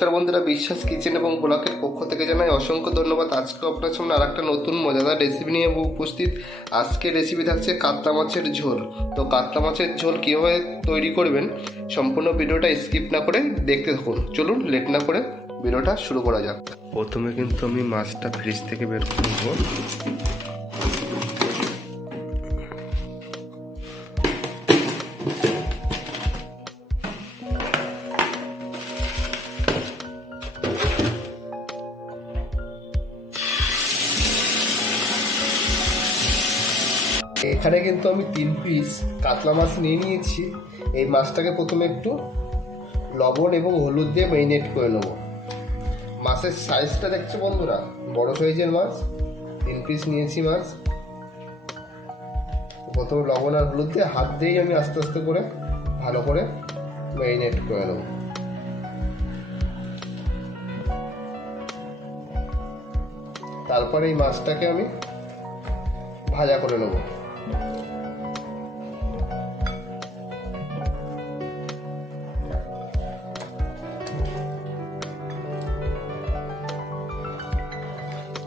নমস্কার বন্ধুরা, বিশ্বাস কিচেন এবং ব্লগের পক্ষ থেকে জানাই অসংখ্য ধন্যবাদ। আজকে আপনার সামনে আর একটা নতুন মজাদার রেসিপি নিয়ে উপস্থিত। আজকের রেসিপি থাকছে কাতলা মাছের ঝোল। তো কাতলা মাছের ঝোল কীভাবে তৈরি করবেন সম্পূর্ণ ভিডিওটা স্কিপ না করে দেখতে থাকুন। চলুন লেট না করে ভিডিওটা শুরু করা যাক। প্রথমে কিন্তু আমি মাছটা ফ্রিজ থেকে বের করব। এখানে কিন্তু আমি 3 পিস কাতলা মাছ নিয়ে নিয়েছি। এই মাছটাকে প্রথমে একটু লবণ এবং হলুদ দিয়ে ম্যারিনেট করে নেব। মাছের সাইজটা দেখছো বন্ধুরা, বড় সাইজের মাছ 3 পিস নিয়েছি মাছ। প্রথমে লবণ আর হলুদ দিয়ে হাত দিয়েই আমি আস্তে আস্তে করে ভালো করে ম্যারিনেট করে নেব। তারপরে এই মাছটাকে আমি ভাজা করে নেব।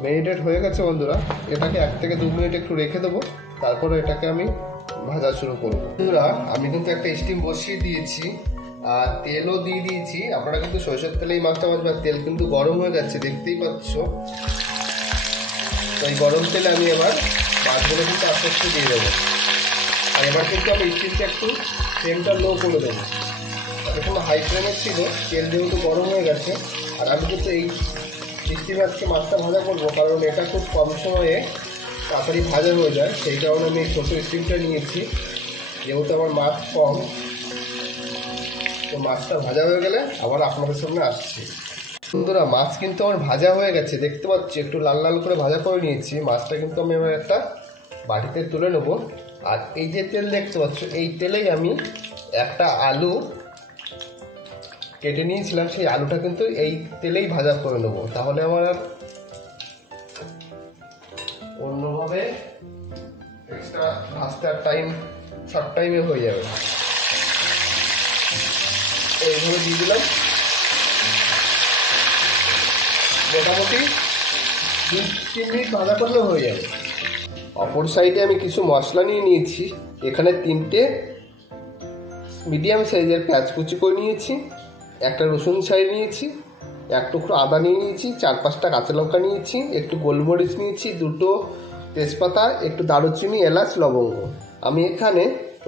ম্যারিনেট হয়ে গেছে বন্ধুরা, এটাকে 1 থেকে 2 মিনিট একটু রেখে দেবো। তারপরে এটাকে আমি ভাজা শুরু করব। বন্ধুরা আমি কিন্তু একটা স্টিম বসিয়ে দিয়েছি আর তেলও দিয়ে দিয়েছি। আপনারা কিন্তু সরষের তেলেই মাছটা ভাজবেন। তেল কিন্তু গরম হয়ে যাচ্ছে, দেখতেই পাচ্ছ। তো এই গরম তেলে আমি এবার মাছগুলো কিন্তু আস্তে আস্তে দিয়ে দেবো। আর এবার কিন্তু আমি স্টিমটা একটু ফ্লেমটা লো করে দেবো। এখন হাই ফ্লেমে ছিল, তেল যেহেতু গরম হয়ে গেছে। আর আমি কিন্তু এই স্টিমে আজকে মাছটা ভাজা করবো, কারণ এটা খুব কম সময়ে তাড়াতাড়ি ভাজা হয়ে যায়। সেই কারণে আমি ছোটো স্টিমটা নিয়েছি, যেহেতু আমার মাছ কম। তো মাছটা ভাজা হয়ে গেলে আবার আপনাদের সামনে আসছি। বন্ধুরা মাছ কিন্তু আমার ভাজা হয়ে গেছে, দেখতে পাচ্ছি একটু লাল লাল করে ভাজা করে নিয়েছি। মাছটা কিন্তু আমি এবার একটা বাটিতে তুলে নেব। আর এই যে তেল দেখতে পাচ্ছ, এই তেলেই আমি একটা আলু কেটে নিয়েছিলাম, সেই আলুটা কিন্তু এই তেলেই ভাজা করে নেব। তাহলে আমার আর অন্যভাবে এক্সট্রা ভাজতে আর শর্ট টাইমে হয়ে যাবে। এইভাবে দিয়ে দিলাম। মোটামুটি 2-3 মিনিট ভাজা করলে হয়ে যাবে। অপর সাইডে আমি কিছু মশলা নিয়ে নিয়েছি। এখানে 3টে মিডিয়াম সাইজের পেঁয়াজ কুচি করে নিয়েছি, একটা রসুন ছাড়িয়ে নিয়েছি, 1 টুকরো আদা নিয়ে নিয়েছি, 4-5টা কাঁচা লঙ্কা নিয়েছি, একটু গোলমরিচ নিয়েছি, 2টো তেজপাতা, একটু দারুচিনি, এলাচ, লবঙ্গ। আমি এখানে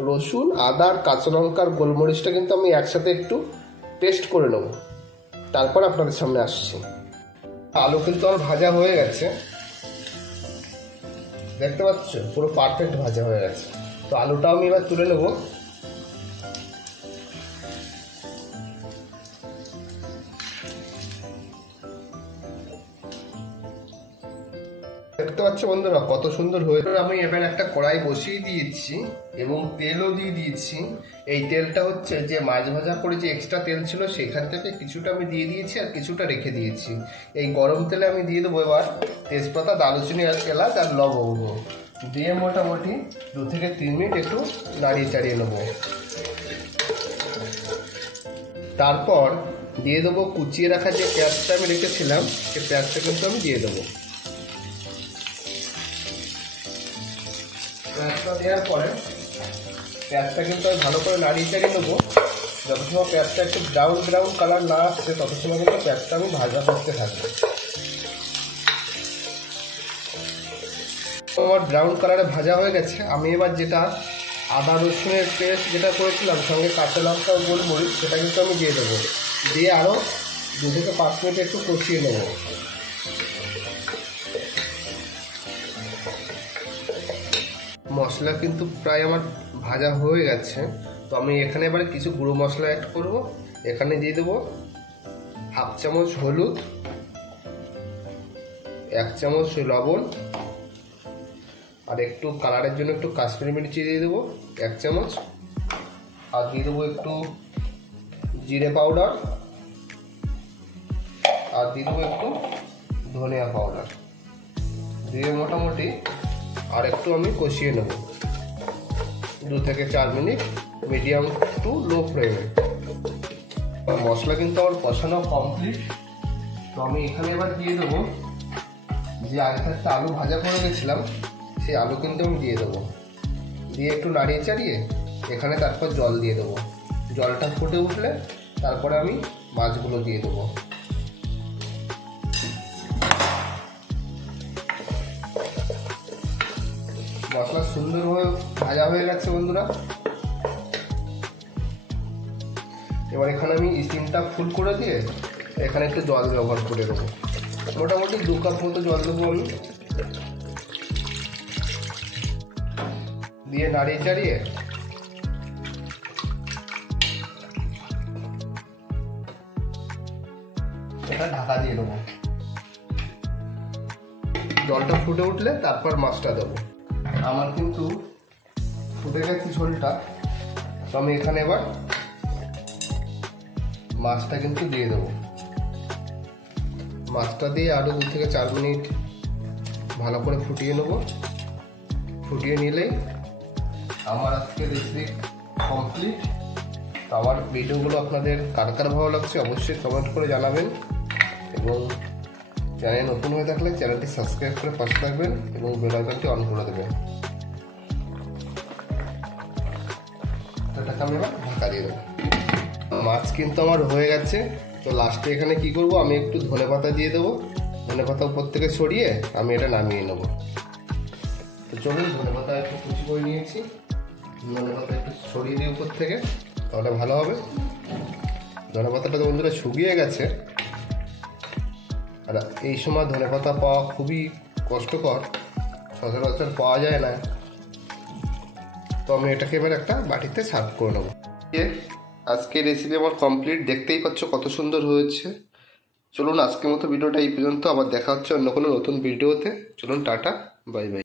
রসুন, আদা আর কাঁচা লঙ্কার গোলমরিচটা কিন্তু আমি একসাথে একটু পেস্ট করে নেব। তারপর আপনাদের সামনে আসছি। আলু কিন্তু আমার ভাজা হয়ে গেছে, দেখতে পাচ্ছ পুরো পারফেক্ট ভাজা হয়ে গেছে। তো আলুটাও আমি এবার তুলে নেব। দেখতে পাচ্ছ বন্ধুরা কত সুন্দর হয়েছে। আমি এবার একটা কড়াই বসিয়ে দিয়েছি এবং তেলও দিয়ে দিয়েছি। এই তেলটা হচ্ছে যে মাছ ভাজা করে যে এক্সট্রা তেল ছিল সেখান থেকে কিছুটা আমি দিয়ে দিয়েছি আর কিছুটা রেখে দিয়েছি। এই গরম তেলে আমি দিয়ে দেবো এবার তেজপাতা, দারুচিনি, এলাচ আর লবঙ্গ দিয়ে মোটামুটি 2 থেকে 3 মিনিট একটু নাড়িয়ে চাড়িয়ে নেবো। তারপর দিয়ে দেবো কুচিয়ে রাখা যে পেঁয়াজটা আমি রেখেছিলাম, সেই পেঁয়াজটা কিন্তু আমি দিয়ে দেবো। পেঁয়াজটা দেওয়ার পরে পেঁয়াজটা কিন্তু আমি ভালো করে নাড়িয়ে চাড়িয়ে নেবো। যত সময় পেঁয়াজটা একটু ব্রাউন কালার না আসছে তত সময় কিন্তু পেঁয়াজটা আমি ভাজা করতে থাকবো। আমার ব্রাউন কালারে ভাজা হয়ে গেছে। আমি এবার যেটা আদা রসুনের পেস্ট যেটা করেছিলাম সঙ্গে কাঁচা লঙ্কা ও গোলমরিচ, সেটা কিন্তু আমি দিয়ে দেবো। দিয়ে আরও 2 থেকে 5 মিনিট একটু কষিয়ে নেব। মশলা কিন্তু প্রায় আমার ভাজা হয়ে গেছে। তো আমি এখানে এবার কিছু গুঁড়ো মশলা অ্যাড করব। এখানে দিয়ে দেবো 1/2 চামচ হলুদ, 1 চামচ লবণ, আর একটু কালারের জন্য একটু কাশ্মীরি মির্চি দিয়ে দেবো 1 চামচ, আর দিয়ে দেবো একটু জিরে পাউডার, আর দিয়ে দেবো একটু ধনিয়া পাউডার। দিয়ে মোটামুটি আর একটু আমি কষিয়ে নেব 2 থেকে 4 মিনিট মিডিয়াম টু লো ফ্লেমে। মশলা কিন্তু আমার কষানো কমপ্লিট। তো আমি এখানে এবার দিয়ে দেবো যে আগে থাকতে আলু ভাজা করে গেছিলাম, সেই আলু কিন্তু আমি দিয়ে দেবো। দিয়ে একটু নাড়িয়ে চাড়িয়ে এখানে তারপর জল দিয়ে দেবো। জলটা ফুটে উঠলে তারপরে আমি মাছগুলো দিয়ে দেবো। মশলা সুন্দরভাবে ভাজা হয়ে গেছে বন্ধুরা। এবার এখানে আমি স্টিমটা ফুল করে দিয়ে এখানে একটু জল ব্যবহার করে দেবো। মোটামুটি 2 কাপ মতো জল দেবো আমি। দিয়ে নাড়িয়ে চাড়িয়ে এটা ঢাকা দিয়ে দেবো। জলটা ফুটে উঠলে তারপর মাছটা দেবো। আমার কিন্তু ফুটে গেছে ঝোলটা। তো আমি এখানে এবার মাছটা কিন্তু দিয়ে দেবো। মাছটা দিয়ে আরও 2 থেকে 4 মিনিট ভালো করে ফুটিয়ে নেব। ফুটিয়ে নিলেই আমার আজকের রেসিপি কমপ্লিট। তো আমার ভিডিওগুলো আপনাদের কার কার ভালো লাগছে অবশ্যই কমেন্ট করে জানাবেন, এবং চ্যানেল নতুন হয়ে থাকলে চ্যানেলটি সাবস্ক্রাইব করে পাশে থাকবেন এবং বেল আইকনটি অন করে দেবেন। এটাকে আমি এবার ঢাকা দিয়ে দেবো। মাছ কিন্তু আমার হয়ে গেছে। তো লাস্টে এখানে কি করব, আমি একটু ধনেপাতা দিয়ে দেবো। ধনেপাতা উপর থেকে ছড়িয়ে আমি এটা নামিয়ে নেব। তো চলুন, ধনেপাতা একটু কুচি করে নিয়েছি, ধনেপাতা একটু ছড়িয়ে দিই উপর থেকে, তাহলে ভালো হবে। ধনেপাতাটা তো বন্ধুরা শুকিয়ে গেছে, আর এই সময় ধনেপাতা পাওয়া খুবই কষ্টকর, সচরাচর পাওয়া যায় না। তো আমি এটাকে এবার একটা বাটিতে সার্ভ করে নেবো। আজকে রেসিপি আমার কমপ্লিট। দেখতেই পাচ্ছ কত সুন্দর হয়েছে। চলুন আজকের মতো ভিডিওটা এই পর্যন্ত। আবার দেখা হচ্ছে অন্য কোনো নতুন ভিডিওতে। চলুন টাটা, বাই বাই।